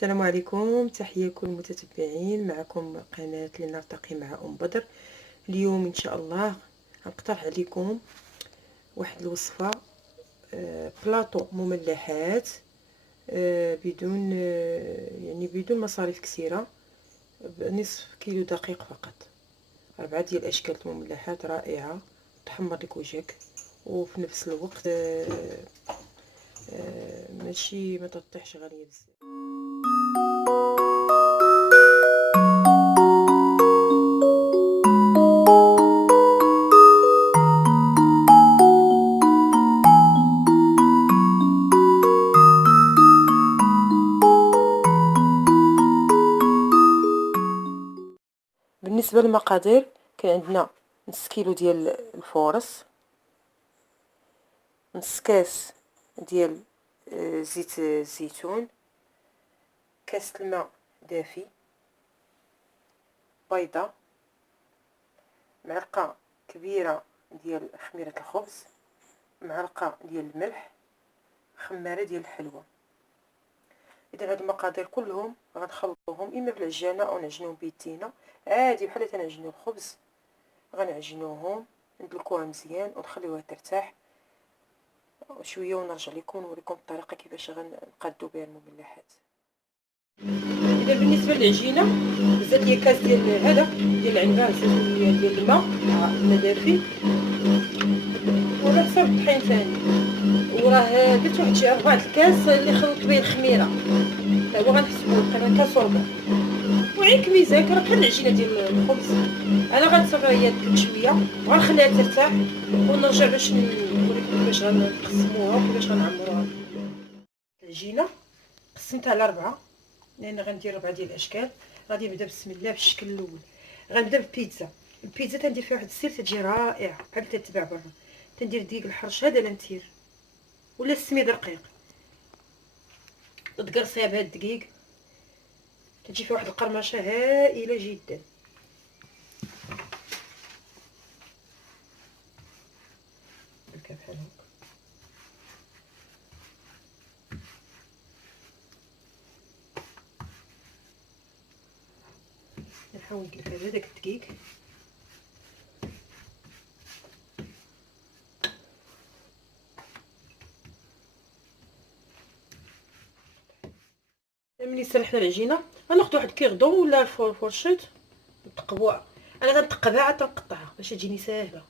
السلام عليكم، تحية لكل المتتبعين. معكم قناة لنرتقي مع ام بدر. اليوم ان شاء الله غنقترح عليكم واحد الوصفة، بلاطو مملحات، بدون بدون مصاريف كثيرة، بنصف كيلو دقيق فقط. 4 ديال الاشكال المملحات رائعة تحمر لك وجهك، وفي نفس الوقت ماشي ما تطيحش غالية بزاف. بالنسبه للمقادير، كاين عندنا نص كيلو ديال الفورص، نص كاس ديال زيت الزيتون، كاس الماء دافي، بيضه، معلقه كبيره ديال خميره الخبز، معلقه ديال الملح، خماره ديال الحلوى. اذا هاد المقادير كلهم غنخلطوهم اما بالعجانه او نعجنوهم بيدينا عادي بحال تنعجنو الخبز. غنعجنوهم ندلكوها مزيان ونخليوها ترتاح شويه ونرجع لكم ونوريكم الطريقه كيفاش غنقادو بها المملحات. اذا بالنسبه للعجينه، زدت لي كاس ديال هذا ديال العنبه، ديال الماء دافي، ولا حسب الطحين ثاني، وراه درت واحد 4 الكاس اللي خلطت به الخميره، هو غنحسبو تقريبا كاس وربع، وعين كميزان راه بحال العجينه ديال الخبز. انا غنصفيها هي شويه وغنخليها ترتاح ونرجع باش نوريكم كيفاش غنقسموها وكيفاش غنعمروها. العجينه قسمتها على 4 لان غندير 4 ديال الاشكال. غادي نبدا بسم الله بالشكل الاول. غنبدا بالبيتزا. البيتزا تندير فيها واحد السير تجي رائعه بحال تتباع برا. تندير دقيق الحرش هذا لا نتير ولا السميد رقيق، تقرصيها بهذا الدقيق تجي فيه واحد القرمشه هائله جدا. هكا بحال هكا نحاول ندير هذا داك الدقيق. ملي سرحنا العجينه غناخذ واحد كيردون ولا فورشيط نتقبوها. انا غنتقبها عاد تنقطعها باش تجيني ساهله.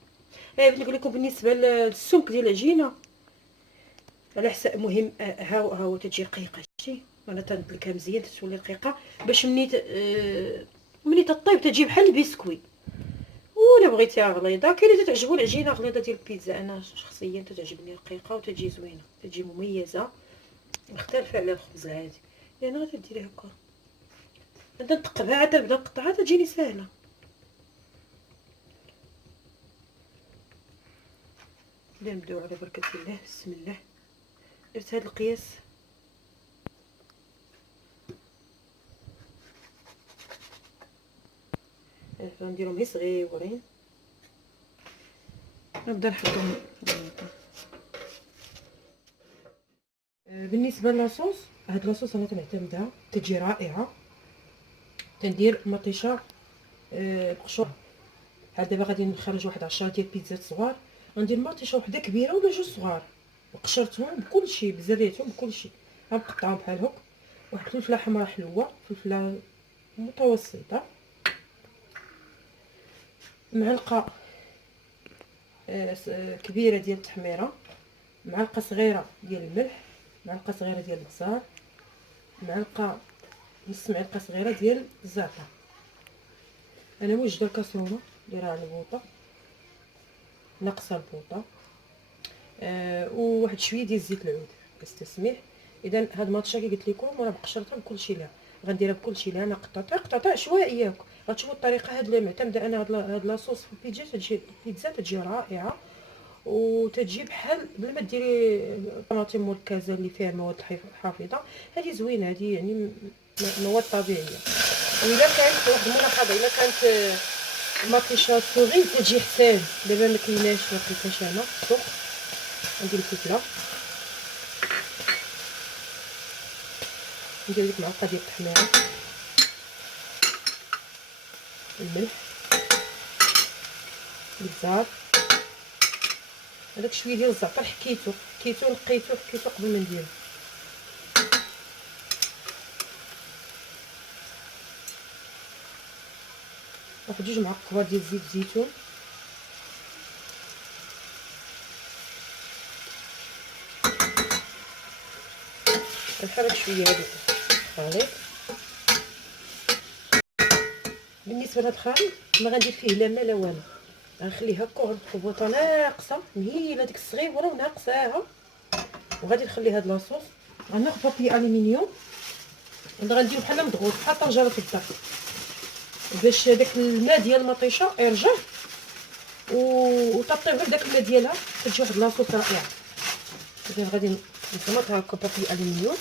بغيت نقول لكم بالنسبه للسمك ديال العجينه على حساب مهم، ها هو تجي رقيقه. شتي انا تندلكها مزيان تتولي رقيقه باش ملي تطيب تجي بحال البسكوي. ولا بغيتيها غليظه كاين اللي تعجبو العجينه غليظه ديال البيتزا، انا شخصيا تتعجبني رقيقه وتجي زوينه تجي مميزه مختلفه على الخبز العادي. يعني غتديري هكا نبدا نتقبها عاد نبدا نقطعها تجيني ساهله. نبداو على بركه الله. بسم الله. درت هذا القياس غنديرهم غير صغيورين. نبدا نحطهم. بالنسبه لاصوص، هاد لاصوص انا كنعتمدها تجي رائعه. تندير مطيشه بقشور. بحال دابا غادي نخرج واحد 10 ديال البيتزات صغار، غندير مطيشه وحده كبيره ولا جوج صغار وقشرتهم بكلشي بزريتهم بكلشي. غنقطعهم بحال هكا. واحد الفلفله حمراء حلوه، فلفله متوسطه، معلقه كبيره ديال التحميره، معلقه صغيره ديال الملح، معلقه صغيره ديال البصل، نص معلقه صغيره ديال الزعتر. انا موجده الكاسرونه دايرها على البوطه، ناقصه البوطه، وواحد شويه ديال زيت العود كالتسميح. اذا هاد المطشه كي قلت لكم راه بقشرتها بكلشي لها، غنديرها بكلشي لها. انا قطعتها عشوائيه. غتشوفوا الطريقه هاد اللي معتمده انا. هاد لاصوص في البيتزا تجي رائعه وتجي بحال بلا ما ديري طماطم مركزه اللي فيها مواد حافظه. هذه زوينه، هذه يعني مواد طبيعيه. واذا كانت واحد الملاحظه، الا كانت المطيشه سوغي تجي حسان. دابا ما كايناش، ما لقيتهاش انا في السوق. ندير الفلفله ندير ديك معلقه ديال التحميره، الملح، الزعتر، هذاك شويه ديال الزعتر حكيتو نقيتو قبل ما نديرو. واحد 2 معالق كبار ديال زيت الزيتون، نحرك شويه هذا الخليط. بالنسبه لهاد الخليط ما غندير فيه لا ما لا والو، غنخليه هكا وغنخبطها ناقصه مهيله ديك الصغيره وناقصاها، وغادي نخلي هاد لاصوص. غناخد بابي الومنيوم غنديرو بحال مضغوط بحال طنجره في الدار باش داك الماء ديال المطيشه يرجع وتطيب غير داك الماء ديالها، تجي واحد لاصوص رائعه. اذا غادي نخلط هكا بابي الومنيوم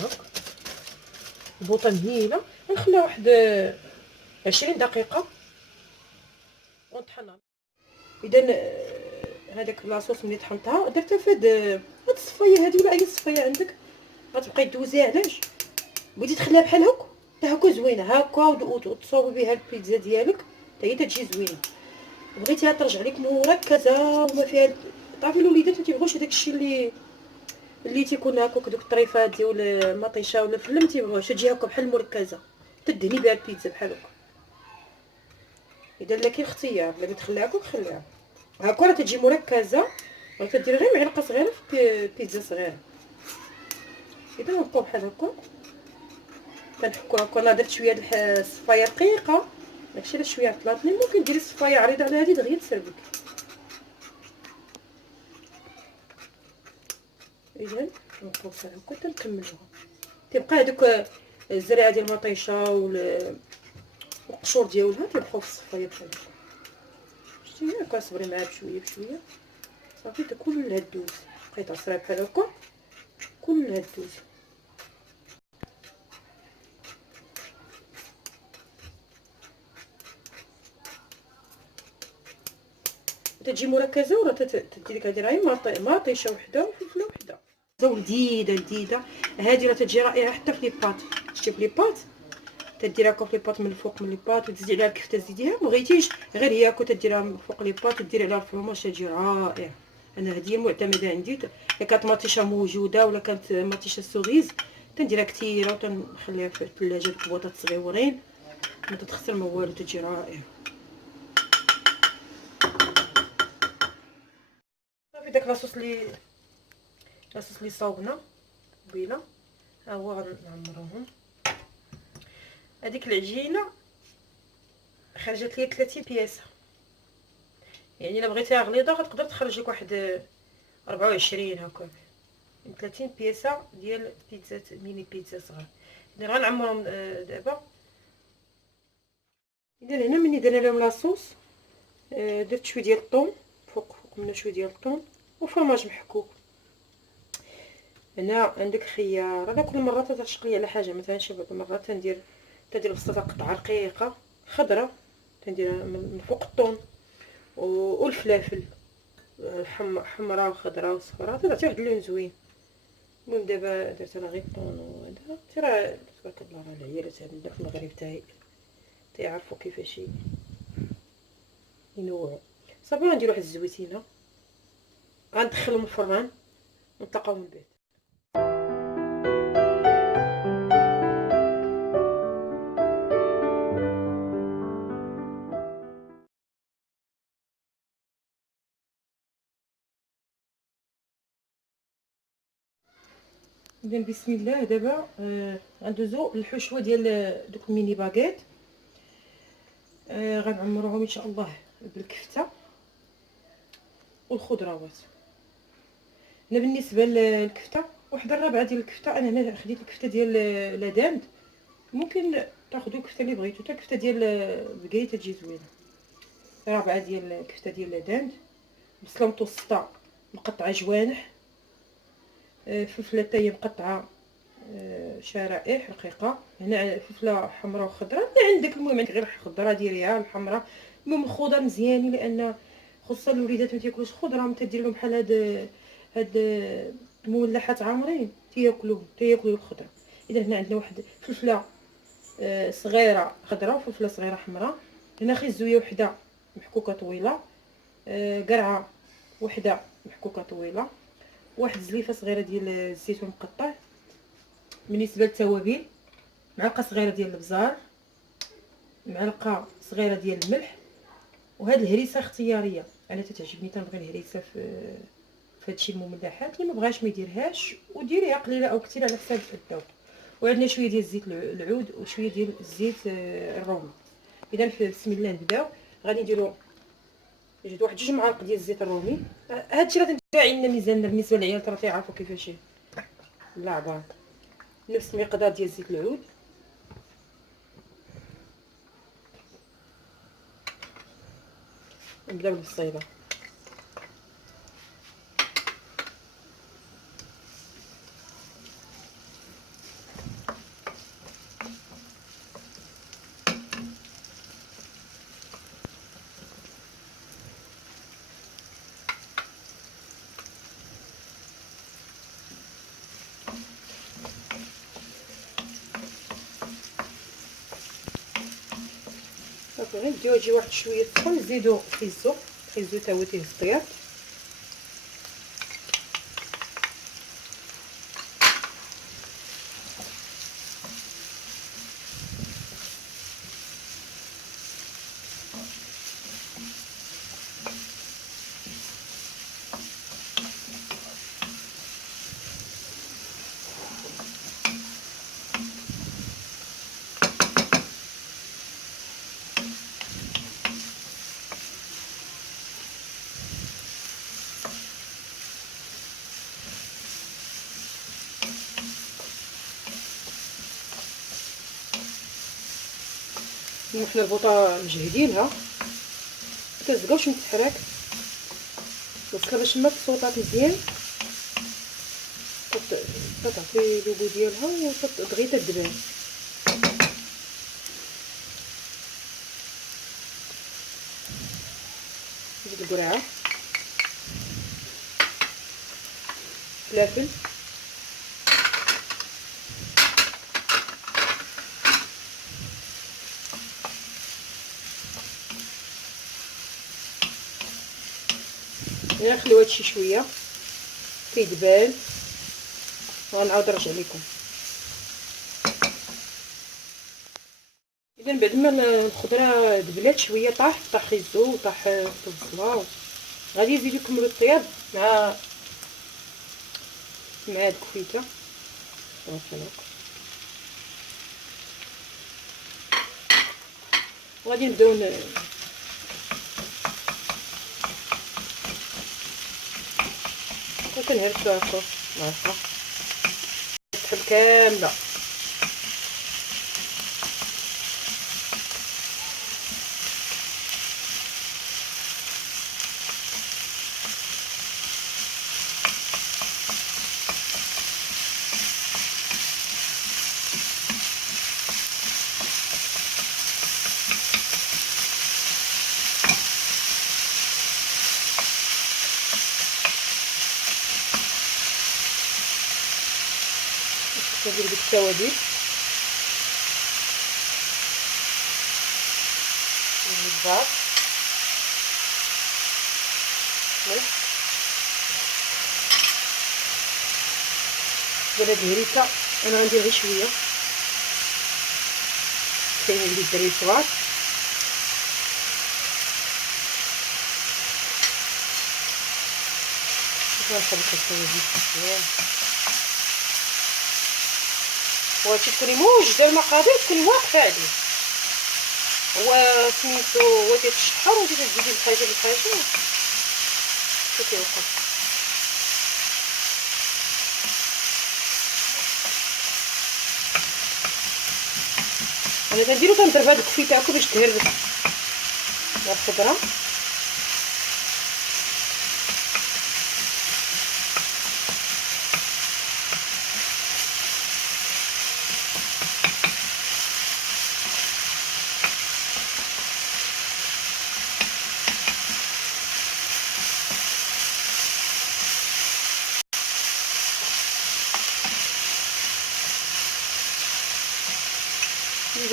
هاك بوطه مهيله، نخليها واحد 20 دقيقه ونطحنها. اذا هذاك لاصوص ملي طحنتها درتها في هاد الصفايه هادي ولا اي صفايه عندك، غتبقاي دوزيها علاش بغيتي تخليها بحال هكا حتى هكا زوينه هكا وتصوبي بها البيتزا ديالك حتى هي تجي زوينه. بغيتيها ترجع لك مركزه وما فيها، تعرفي الوليدات ما تيبغوش داك الشيء اللي تيكون هكاك دوك الطريفات ديال المطيشه ولا الفله، ما تيبغوش تجي هكا بحال مركزه تدهني بها البيتزا بحال هكا. اذا لا كاين اختيار بغيتي تخليها هكا خليها هكا راه تجي مركزه، راه تدير غير معلقه صغيره في بيتزا صغيره. اذا نبقاو بحال هكا كنحكو هكا. انا درت شويه د الصفايه رقيقه داكشي علاش شويه عطلاتني، ممكن ديري الصفايه عريضه على هذه دغيا تسربك. اذا نبقاو بحال هكا حتى نكملوها. تيبقى هذوك الزريعه ديال المطيشه والقشور ديالها تيبقاو في الصفايه بحال هكا. شتي هكا صبري معاها بشويه بشويه صافي تا كلها دوز. بقيت عصريها بحال هكا كلها دوز. تجي مركزه وراه تدي لك هذه راهي مطيشه وحده وفلفله وحده لذيذه. هذه راه تجي رائعه حتى في لي باط. شتي في لي باط تديرها هكا في لي باط من الفوق من لي باط وتزيدي عليها الكفته زيديها، مبغيتيش غير هي هكا تديرها من فوق لي باط وديري عليها الفرماج تجي رائعه. انا هذه هي المعتمده عندي. الا كانت مطيشه موجوده ولا كانت مطيشه سوغيز تنديرها كثيره وتنخليها في الثلاجه بكبوطات صغيورين ما تتخسر ما والو تجي رائعه. صافي داك لاصوص لي صاوبنا قبيله ها هو غنعمروهم. هذيك العجينه خرجت لي 30 بياسه، يعني الا بغيتيها غليظه غتقدر تخرج لك واحد 24 هكا، 30 بياسه ديال بيتزا ميني بيتزا صغار. اذا غنعمرهم دابا. اذا هنا مني درنا لهم لاصوص درت شويه ديال الثوم فوق منه شويه ديال الثوم وفرماج محكوك. هنا عندك خيار، انا كل مره تتعشق لي على حاجه، مثلا شي بعض المرات تندير البسطه قطعه رقيقه خضره تنديرها من فوق الثوم والفلافل حمراء وخضراء وصفراء تعطي واحد اللون زوين. المهم دابا درت انا غير الطون وهذا راه تبارك الله راه العيالات عندنا في المغرب تيعرفوا كيفاش ينوعوا. صافي غندير واحد الزويتينه غندخلهم الفران ونتلاقاو من بعد. اذا بسم الله دابا غندوزو للحشوه ديال دوك الميني باغيت. غنعمروهم ان شاء الله بالكفته والخضروات. هنا بالنسبه للكفته وحده الرابعه ديال الكفته، انا هنا خديت الكفته ديال لاداند، ممكن تاخذوا الكفته اللي بغيتو حتى الكفته ديال بكاي تجي زوينه. رابعه ديال الكفته ديال لاداند، بصله متوسطه مقطعه جوانح، فلفله حتى هي مقطعه شرائح رقيقه. هنا فلفله حمراء وخضراء اللي عندك، المهم عندك غير خضراء ديريها الحمراء. المهم الخضر مزيانين لان خصوصا الوليدات ما تياكلوش خضره، متى دير لهم بحال هاد المولحات عامرين تياكلوا الخضره. اذا هنا عندنا واحد فلفله صغيره خضراء وفلفله صغيره حمراء. هنا خيزويه وحده محكوكه طويله، قرعه وحده محكوكه طويله، واحد زليفه صغيره ديال الزيتون مقطع. بالنسبه للتوابل، معلقه صغيره ديال البزار، معلقه صغيره ديال الملح. وهاد الهريسه اختياريه، انا تتعجبني تنبغي الهريسه في هادشي المملحات. اللي ما بغاش ما يديرهاش وديريها قليله او كثيره على حساب الذوق. وعندنا شويه ديال زيت العود وشويه ديال الزيت الرومي. اذا بسم الله نبداو. غادي نديرو جوج واحد 2 معالق ديال الزيت الرومي. هادشي راه تنتبع لنا ميزاننا بالنسبه للعيال، راه تيعرفوا كيفاش اللعبه. نفس المقدار ديال زيت العود. نبداو بالبصيله. صافي غنديو يجي واحد شويه سخون، نزيدو خيزو تا هو تيهز الطياب. حنا البوطه مجهدينها، مكتلزقاوش من التحراك، وصلها باش ما تصوطات مزيان. تعطي لوبو ديالها وتدغيا تدبان. نزيد القرعه، فلافل، نخليو هادشي شويه كيدبال وغنعاود نرجع لكم. اذا بعد ما الخضره دبلات شويه، طاح خيزو وطاح البصله، غادي يزيدو يكملوا الطياب مع هاد الكفيته. وغادي نبداو كنهرسو هكا معرفه تحب كامله. ندير ديك التوابل، البزار، ملح. دابا هاد الهريسه انا غندير غير شويه، كاين عندي الدراري صغار. غنخلط التوابل مزيان، وهادشي تكوني موجده المقادير، تكوني واقفه عليه. هو سميتو هو تيتشحر وانتي تزيدي الحاجه كيوقف. انا تنديرو تنضرب هاد الكفيته هكا باش تهرس مع الخضره.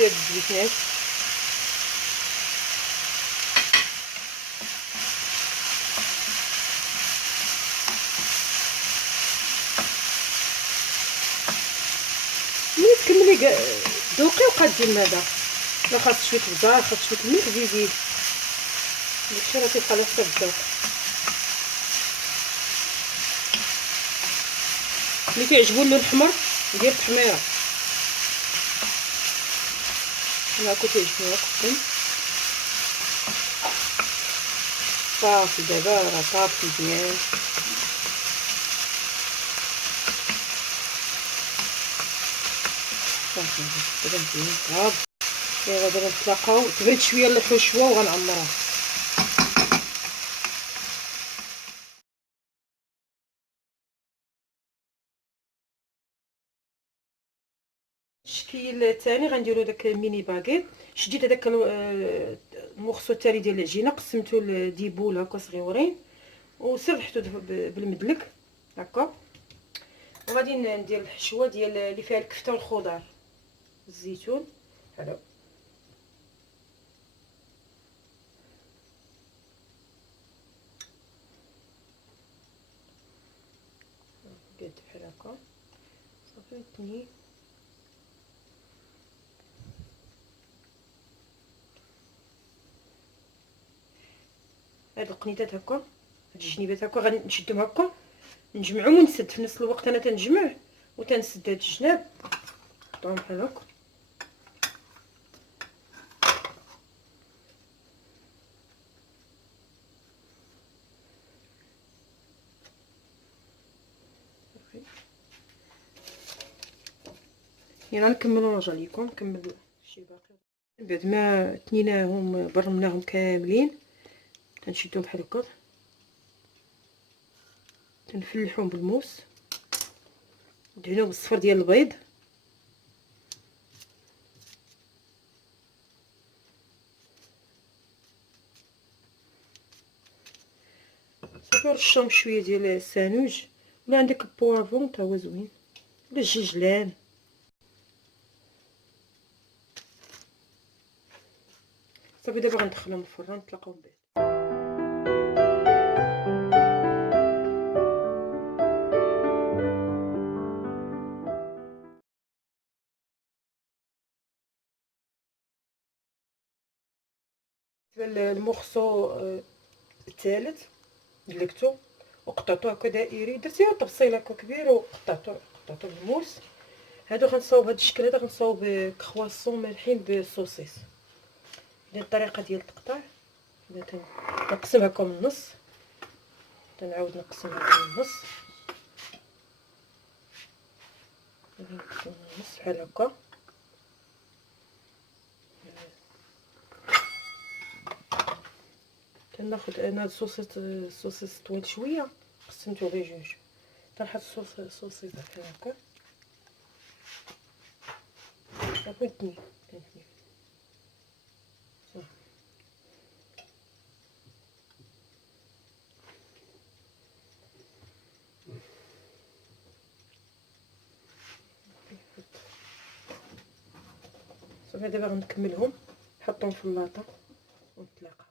ديال الزبيبات. ملي تكملي ذوقي وقادي المذاق، لا خاص شويه البزار، خاص شويه الملح، زيدي داكشي راه تيبقى على حسب الذوق. اللي كيعجبو اللون الاحمر ديال التحميره، انا كنت يعجبني هكا. صافي دابا راه صافي مزيان. صافي دابا مزيان صافي. ايوا دابا نتلاقاو، تبرد شويه الحشوه وغنعمرها. الشكل الثاني غنديرو داك الميني باغيت. شديت هذاك المورسو الثاني ديال العجينه، قسمته لدي بول هكا صغيورين وسرحته بالمدلك هكا. وغادي ندير الحشوه ديال اللي فيها الكفته والخضار، الزيتون هذا قد بحال هكا. صافي تني هاد القنيتات هكا، هاد الجنيبات هكا غادي نشدهم هكا، نجمعهم ونسد في نفس الوقت. انا تنجمع وتنسد هاد الجناب، نحطهم بحال هكا. صافي يلا نكملو نرجع ليكم نكمل شي باقي. بعد ما تنيناهم برمناهم كاملين، تنشدهم بحال هكا، تنفلحهم بالموس، ندهنوه بالصفر ديال البيض. صافي نرشهم شويه ديال السانوج، ولا عندك بوافون تا هو زوين، ولا الججلان. صافي دابا غندخلهم الفران، نتلاقاو من بعد. المورسو الثالث دلكتو وقطعتو هكا دائري، درتي طبسيل هكا كبير وقطعتو بالموس. هادو غنصاوب هاد الشكل هذا، غنصاوب كرواسون مالحين بالسوسيس. هذه الطريقه ديال التقطاع. نقسم هكا من النص، تنعاود نقسم هكا من النص، نقسم من النص بحال هكا. تناخد انا السوسيس طويل شويه، قسمته غير جوج، تنحط السوسيس بحال هكا. صافي تني صافي. دابا غنكملهم، نحطهم في اللاطه ونتلاقاو.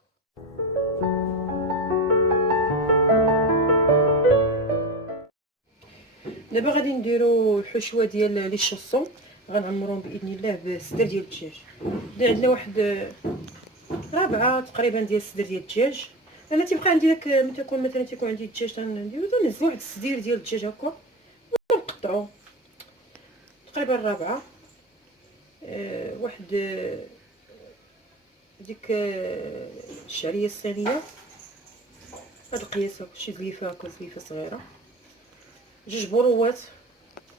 دابا غادي نديرو الحشوه ديال لي شوسون، غنعمروهم باذن الله بصدر ديال الدجاج. عندنا واحد 4 تقريبا ديال الصدر ديال الدجاج. انا تيبقى عندي داك ملي تكون مثلا تيكون عندي الدجاج تنديرو، تنزل واحد الصدير ديال الدجاج هكا ونقطعو تقريبا 4. واحد ديك الشعريه الصينيه، هاد القياس هكا، شي زليفه هكا، زليفه صغيره، 2 بروات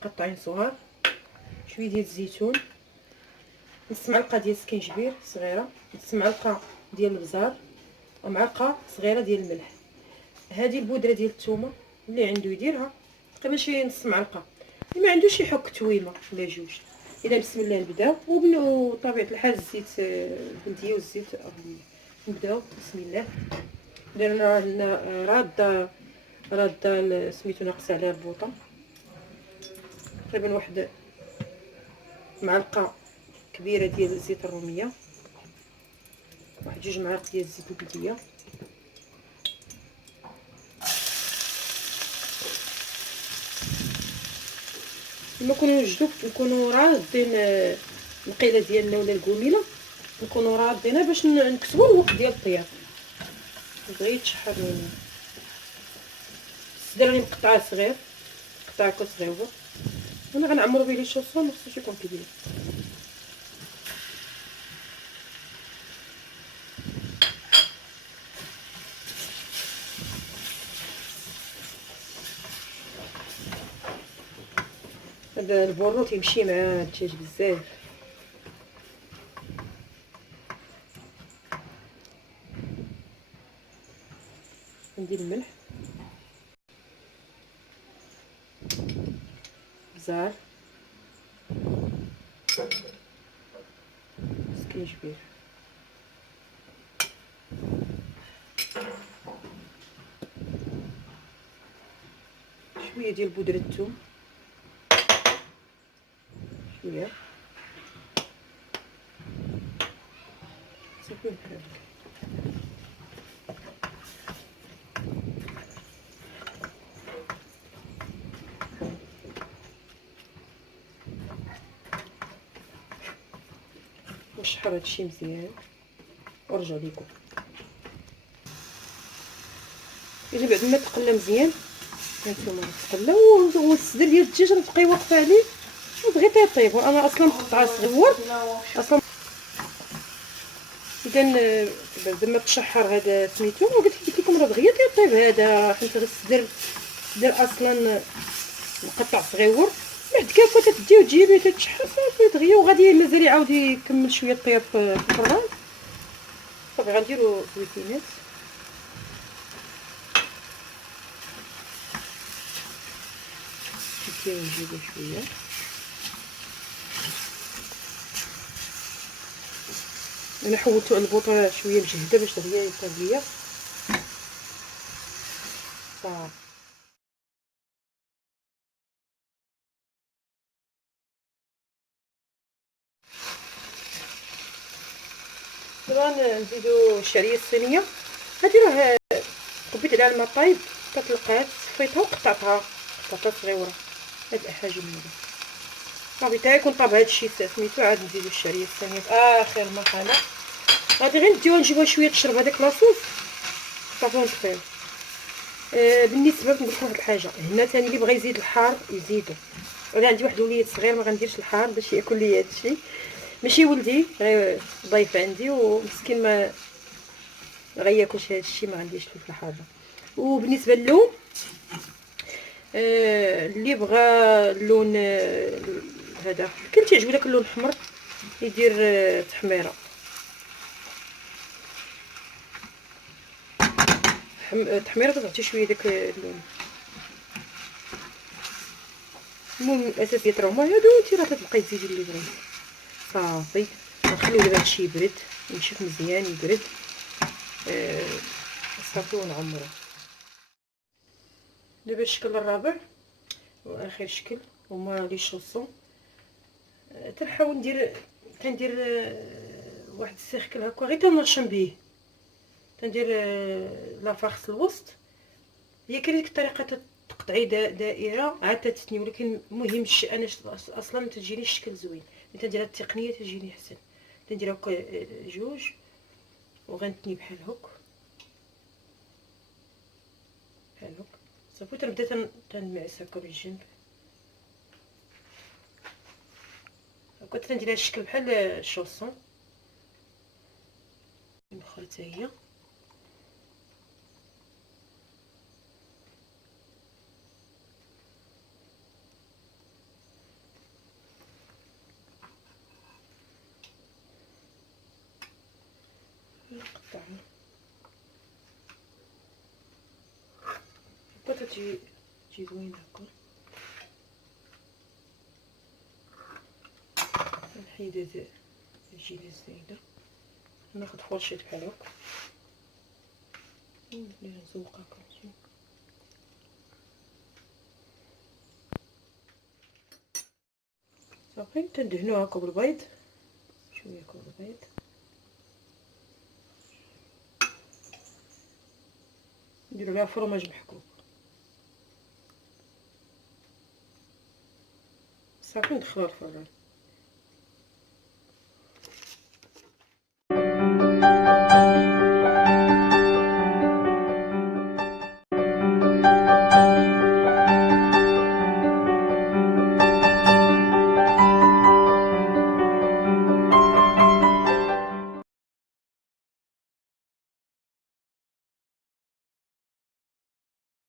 مقطعين صغار، شويه ديال الزيتون، نص معلقه ديال السكينجبير صغيره، نص معلقه ديال البزار، ومعلقه صغيره ديال الملح. هذه البودره ديال الثومه اللي عنده يديرها، تقريبا شي نص معلقه، اللي ما عندوش يحك تويمه ولا جوج. اذا بسم الله نبداو، وبطبيعه الحال الزيت البلديه والزيت نبداو. بسم الله. درنا راده سميتو ناقصه عليها البوطه، تقريبا واحد معلقه كبيره ديال الزيت الروميه، واحد 2 معالق ديال الزيت البلديه، لما نكونوا نوجدو نكونوا رادين القيله ديالنا ولا الكوميله، نكونوا رادينها باش نكسبوا الوقت ديال الطياب. بغيت تشحر لينا السدر اللي مقطعه صغير، قطع هكا صغيور، انا غنعمرو به لي شوصون، مخصوص يكون كبير. هذا البورو تيمشي مع الدجاج بزاف. ندير الملح، بزار، سكينجبير، شويه ديال بودره الثوم، شويه صافي بحال هكا. نشحر هادشي مزيان ونرجع ليكم. اجي بعد ما تقلى مزيان، هانتوما تقلى، والصدر ديال الدجاج غتبقاي واقفه عليه وبغيتي يطيب، وانا اصلا مقطعه صغيور اصلا. اذا بعد ما تشحر هذا سميتو، قلت لكم راه دغيا تيطيب هذا، حيت هذا الصدر اصلا مقطع صغيور. بعد كافه تديه وتجيبيه تتشحر صافي دغيا، وغادي مازال يعاود يكمل شويه طياب في الفران. صافي غنديرو زويتينات، نجيبو شويه، انا حولتو على البوطه شويه مجهده باش دغيا يطيب ليا صافي. دابا نزيدو الشعريه الصينيه، هادي راه طبيت عليها الماء طايب، طلقات صفيتها وقطعتها قطعات صغيره. هاد الحاجه من هذا صافي، تا يكون طاب هادشي سميتو، عاد نزيدو الشعريه الثانيه في اخر مرحله. غادي غير نديوها نجيبوها شويه تشرب هذاك لاصوص صافي ونطفيو. بالنسبه نقول لكم واحد الحاجه هنا ثاني، اللي بغى يزيد الحار يزيدو. انا عندي واحد الوليد صغير ما غنديرش الحار باش ياكل لي هادشي، ماشي ولدي، غير ضيف عندي ومسكين ما غياكلش هادشي، ما غنديرش له في الحار. وبالنسبه للون، اللي بغى اللون هذا كان تيعجبو داك اللون الاحمر يدير تحميره. تحميره تعطي شويه داك اللون. المهم الاساسيات راهما هادو، انت راه كتبقاي تزيدي اللي بغيتي صافي. نخليو دابا هادشي يبرد، ينشف مزيان يبرد صافي ونعمرو. دابا الشكل الرابع واخر شكل هما لي شوصون. تنحاول كندير واحد السيركل هكا غير تنرشم به، تندير لافارس الوسط. هي كاينه ديك الطريقه تقطعي دائره عاد تتني، ولكن المهم انا اصلا ما تجينيش الشكل زوين، تندير هاد التقنيه تجيني احسن. تندير هكا جوج وغنتني بحال هكا بحال هكا صافي. تنبدا تنمعس هكا بالجنب هكا، تندير هاد الشكل بحال الشوصون الاخرى حتى هي. نقطعها هكا تجي زوينه هكا. نحيد هاد الجهه الزايده، ناخد فرشيط بحال هكا ندير نزوق هكا صافي. تندهنوها هكا بالبيض شويه كول البيض، نديرو ليها فرماج محكوك صافي ندخلوها الفران.